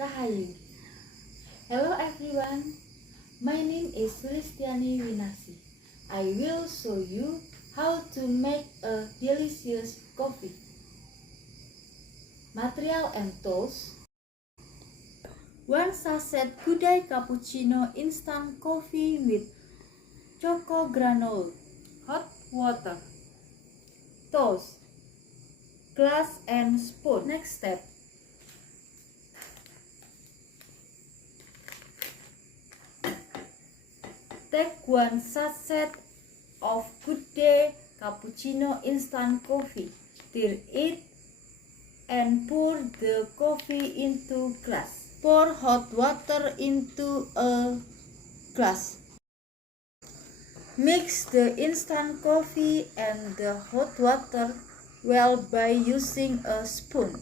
Rahayu. Hello everyone, my name is Sulistiani Winasi. I will show you how to make a delicious coffee. Material and tools: 1 sachet good day cappuccino instant coffee with choco granule, hot water. Tools: glass and spoon. Next step: take 1 sachet of good day cappuccino instant coffee, stir it and pour the coffee into glass. Pour hot water into a glass. Mix the instant coffee and the hot water well by using a spoon.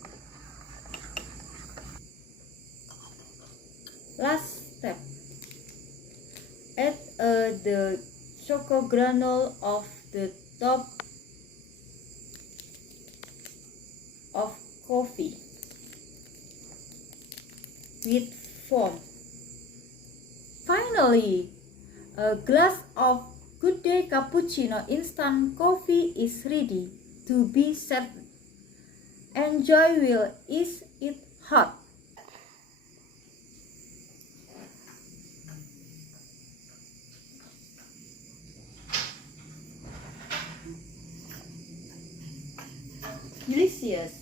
Last step: add the choco granule of the top of coffee with foam. Finally, a glass of good day cappuccino instant coffee is ready to be served. Enjoy while eat it hot. Delicious.